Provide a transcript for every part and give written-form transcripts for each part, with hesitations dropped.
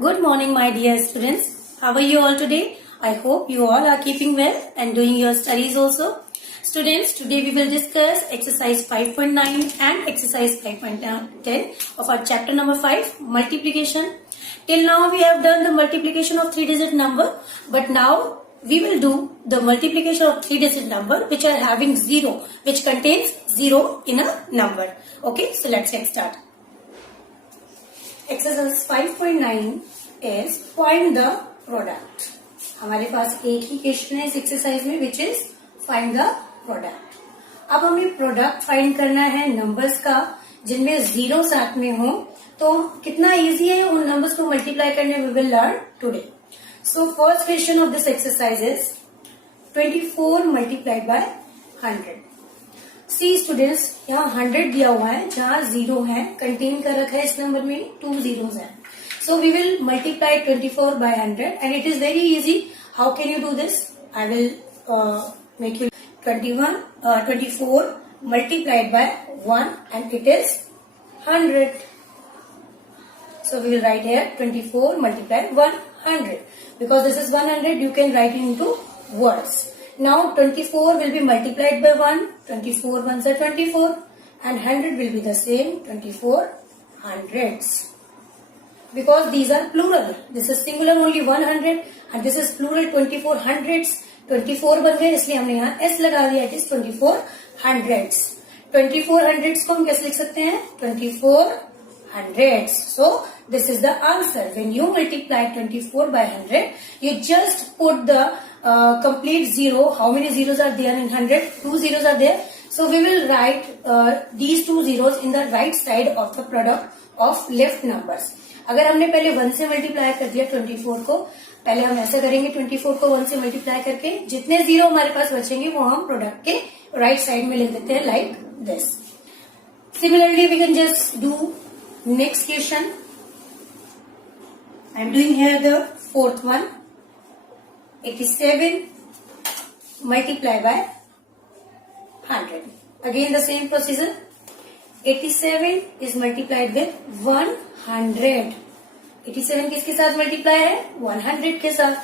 Good morning, my dear students. How are you all today? I hope you all are keeping well and doing your studies also. Students, today we will discuss exercise 5.9 and exercise 5.10 of our chapter number 5, multiplication. Till now we have done the multiplication of 3-digit number, but now we will do the multiplication of 3-digit number which are having 0, which contains 0 in a number. Okay, so let's get started. Exercise 5.9 is find the product. हमारे पास एक ही question है इस exercise में which is find the product. अब हमें product find करना है numbers का जिनमें जीरो साथ में हो, तो कितना इजी है उन नंबर्स को मल्टीप्लाई करने we will learn today. So first question of this exercise is 24 multiplied by 100. See students, यहाँ 100 दिया हुआ है, जहाँ जीरो है कंटेन कर रखा है इस नंबर में 2 zeros है. So we will multiply 24 by 100 and it is very easy. How can you do this? I will make you 24 multiplied by 1 and it is 100. So we will write here 24 multiplied 100. Because this is 100, you can write it into words. Now 24 will be multiplied by 1. 24 ones are 24 and 100 will be the same 24 hundreds. Because these are plural. This is singular only 100 and this is plural 24 hundreds. 24 बन गए इसलिए हमने यहाँ s लगा दिया. It is 24 hundreds. 24 hundreds को हम कैसे लिख सकते हैं? 24 hundreds. So this is the answer. When you multiply 24 by 100, you just put the complete zero. How many zeros are there in 100? 2 zeros are there. So we will write these 2 zeros in the right side of the product of left numbers. अगर हमने पहले 1 से multiply कर दिया 24 को, पहले हम ऐसा करेंगे 24 को 1 से मल्टीप्लाई करके जितने जीरो हमारे पास बचेंगे वो हम प्रोडक्ट के राइट साइड में लिख देते हैं like this. Similarly we can just do next question. I am doing here the fourth one. 87 multiply by 100. Again the same procedure. 87 is multiplied with 100. 87 किसके साथ मल्टीप्लाई है? 100 के साथ.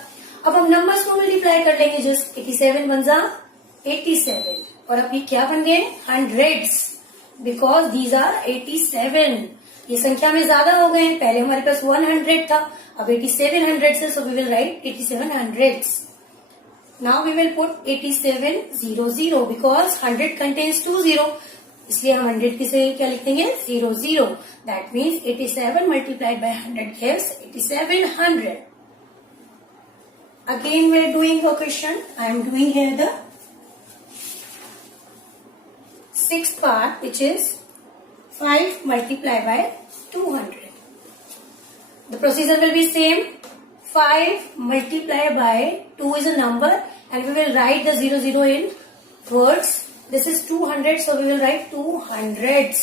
अब हम नंबर्स को मल्टीप्लाई कर लेंगे. जस्ट 87 बन जा 87 और अब ये क्या बन गए? हंड्रेड्स. Because these are 87. ये संख्या में ज्यादा हो गए हैं. पहले हमारे पास 100 था, अब 87 हंड्रेड्स है. So we will write 87 hundreds. Now we will put 8700 because 100 contains 2 0. इसलिए हम 100 की से क्या लिख देंगे? 00. That means 87 multiplied by 100 gives 8700. Again we are doing a question. I am doing here the 6th part which is 5 multiplied by 200. The procedure will be same. 5 multiplied by 2 is a number and we will write the 00 in words. This is 200, so we will write 200s.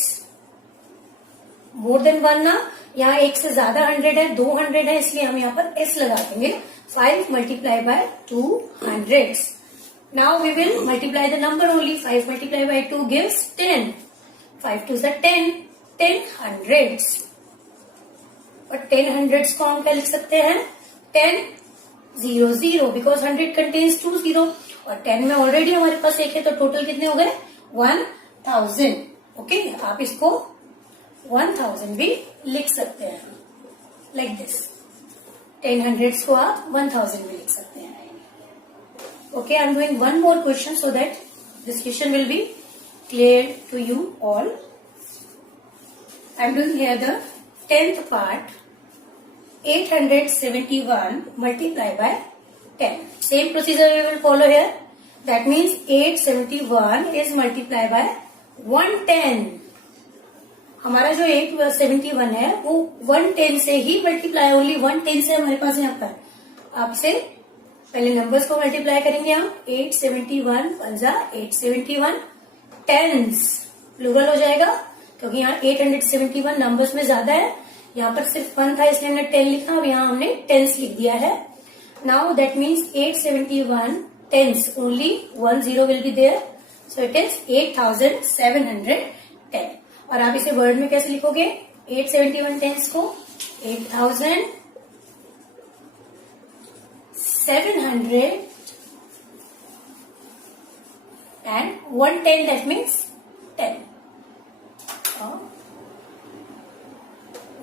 More than 1 ना, यहाँ एक से ज्यादा 100 है, 200 है, इसलिए हम यहाँ पर s लगा देंगे. 5 multiplied by 200s. Now we will multiply the number only. 5 multiplied by 2 gives 10. 5 2s are 10. 10 hundreds. और 10 hundreds को हम क्या लिख सकते हैं? 10 00 because 100 contains 2 0 और 10 में ऑलरेडी हमारे पास एक है, तो टोटल कितने हो गए? 1000. ओके, आप इसको 1000 भी लिख सकते हैं लाइक दिस. 10 hundreds को आप 1000 भी लिख सकते हैं. Okay, I am doing one more question so that this question will be clear to you all. I am doing here the 10th part. 871 multiplied by 10. Same procedure we will follow here. That means 871 is multiplied by 110. हमारा जो 871 है वो 110 से ही multiply, only 110 से हमारे पास यहाँ पर. आपसे पहले नंबर्स को मल्टीप्लाई करेंगे हम. 871 पंजा 871 टेंस प्लूरल हो जाएगा क्योंकि यहाँ 871 नंबर्स में ज्यादा है. यहाँ पर सिर्फ 1 था इसलिए हमने 10 लिखा. अब यहाँ हमने टेंस लिख दिया है. Now that means 871 tens, only 1 0 will be there. So it is 8710. और आप इसे वर्ड में कैसे लिखोगे? 871 टेंस को 8000 700 and 110, that means 10.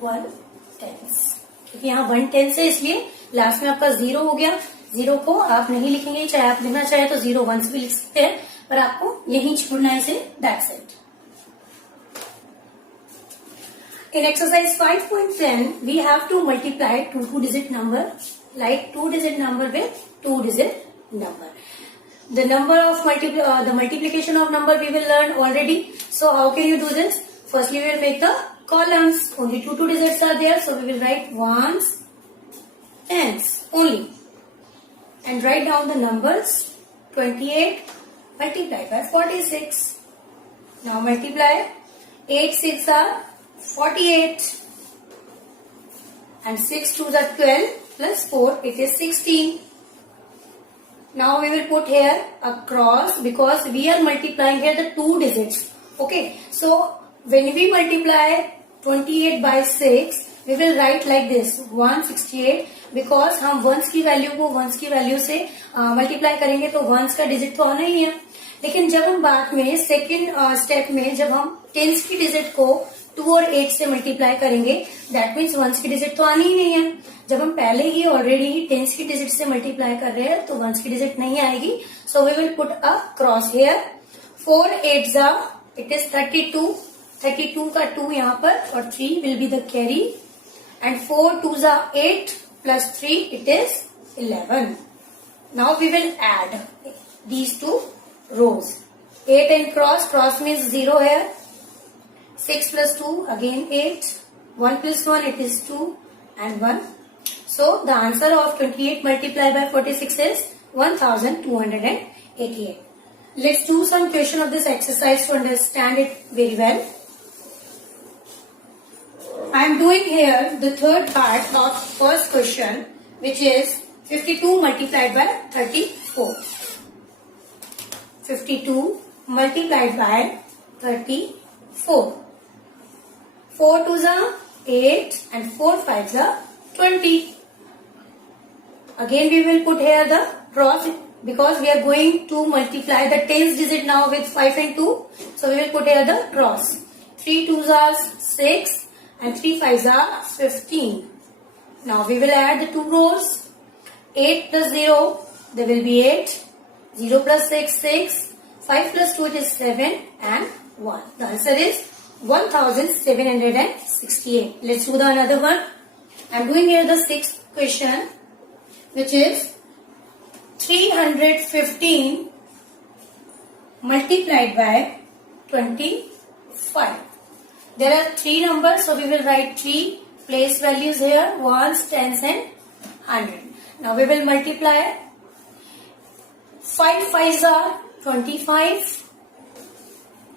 1/10, क्योंकि यहाँ 1/10 से इसलिए लास्ट में आपका 0 हो गया. 0 को आप नहीं लिखेंगे, चाहे आप लिखना चाहे तो 0 1 भी लिख सकते हैं, पर आपको यही छोड़ना है इसे. That's it. In exercise 5.10, we have to multiply two-digit number, like two-digit number with two-digit number. The number of the multiplication of number we will learn already. So how can you do this? Firstly, we will make the columns. Only two digits are there, so we will write ones, tens only, and write down the numbers. 28 multiplied by 46. Now multiply. 8 6 are 48 and 6 2s are 12 plus 4, it is 16. Now we will put here a cross because we are multiplying here the two digits. Okay, so when we multiply 28 by 6, we will write like this 168, because हम ones की value को ones की value से multiply करेंगे तो ones का digit तो आना ही है. लेकिन जब हम बाद में सेकेंड स्टेप में जब हम टेंस की डिजिट को 2 और 8 से मल्टीप्लाई करेंगे, दैट मीन्स वंस की डिजिट तो आनी ही नहीं है. जब हम पहले ही ऑलरेडी टेंस की डिजिट से मल्टीप्लाई कर रहे हैं तो वंस की डिजिट नहीं आएगी. So we will put a cross here. 4 8 जा, इट इज 32. 32 का 2 यहाँ पर और 3 will be the carry, and 4 2 जा 8 plus 3, it is 11. Now we will add these two rows. 8 and cross means 0 here. 6 plus 2 again 8. 1 plus 1, it is 2 and 1. So the answer of 28 multiplied by 46 is 1288. Let's do some question of this exercise to understand it very well. I am doing here the third part of first question, which is 52 multiplied by 34. 52 multiplied by 34. 4 2s are 8 and 4 5s are 20. Again we will put here the cross because we are going to multiply the tens digit now with 5 and 2. So we will put here the cross. 3 2s are 6 and 3 5s are 15. Now we will add the two rows. 8 plus 0, there will be 8. 0 plus 6 6. 5 plus 2, it is 7 and 1. The answer is 1768. Let's do the another one. I am doing here the sixth question, which is 315 multiplied by 25. There are three numbers, so we will write three place values here, ones, tens and 100. Now we will multiply. 5 5s are 25.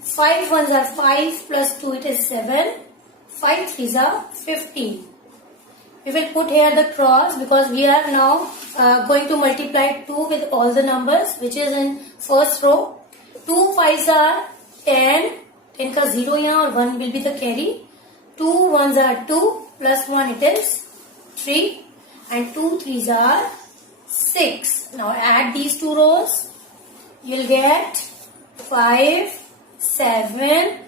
5 1s are 5 plus 2, it is 7. 5 3s are 15. We will put here the cross because we are now going to multiply 2 with all the numbers, which is in first row. 2 5s are 10. 10 का 0 यहाँ और 1 will be the carry. 2 1s are 2 plus 1, it is 3. And 2 3s are 6. Now add these two rows. You'll get 5 7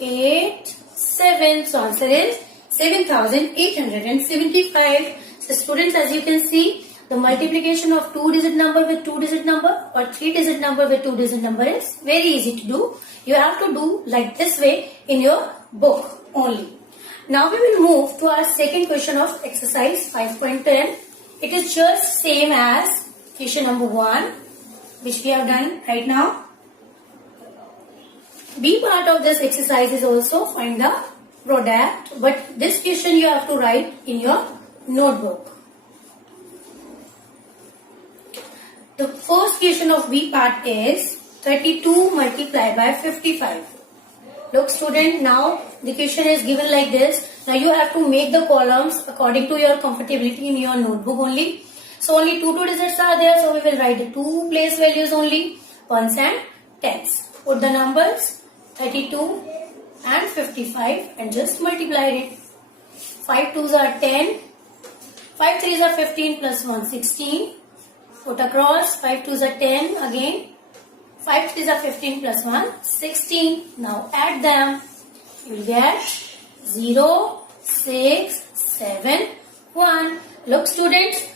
8 7. So answer is 7875. So students, as you can see, the multiplication of two-digit number with two-digit number or three-digit number with two-digit number is very easy to do. You have to do like this way in your book only. Now we will move to our second question of exercise 5.10. It is just same as question number 1, which we have done right now. B part of this exercise is also find the product, but this question you have to write in your notebook. The first question of B part is 32 multiplied by 55. Look student, now the question is given like this. Now you have to make the columns according to your comfortability in your notebook only. So only two digits are there, so we will write the two place values only, ones and tens. Put the numbers 32 and 55 and just multiply it. 5 2s are 10. 5 3s are 15 plus 1 16. Put across. 5 2s are 10 again. 5 3s are 15 plus 1, 16. Now add them. You will get 0, 6, 7, 1. Look students,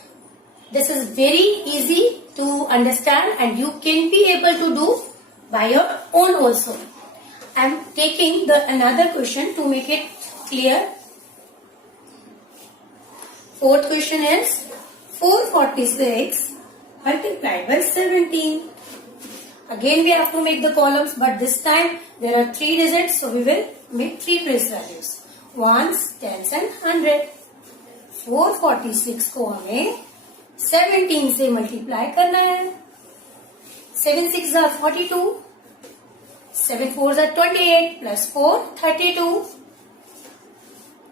this is very easy to understand and you can be able to do by your own also. I am taking another question to make it clear. Fourth question is 446 multiplied by 17. Again we have to make the columns, but this time there are 3 digits, so we will make 3 place values. Ones, tens and 100. 446 को हमें 17 से multiply करना है. 7 6 are 42. 7 4s are 28 plus 4 32.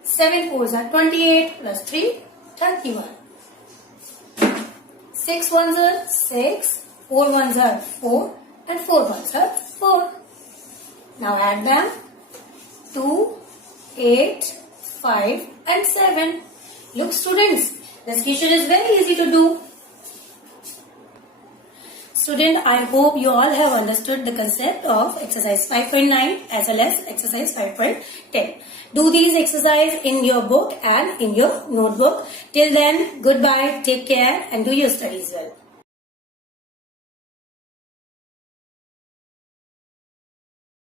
7 4s are 28 plus 3 31. 6 1s are 6. 4 1s are 4 and 4 1s are 4. Now add them. 2, 8, 5 and 7. Look students, this question is very easy to do. Student, I hope you all have understood the concept of exercise 5.9 as well as exercise 5.10. Do these exercises in your book and in your notebook. Till then, goodbye, take care and do your studies well.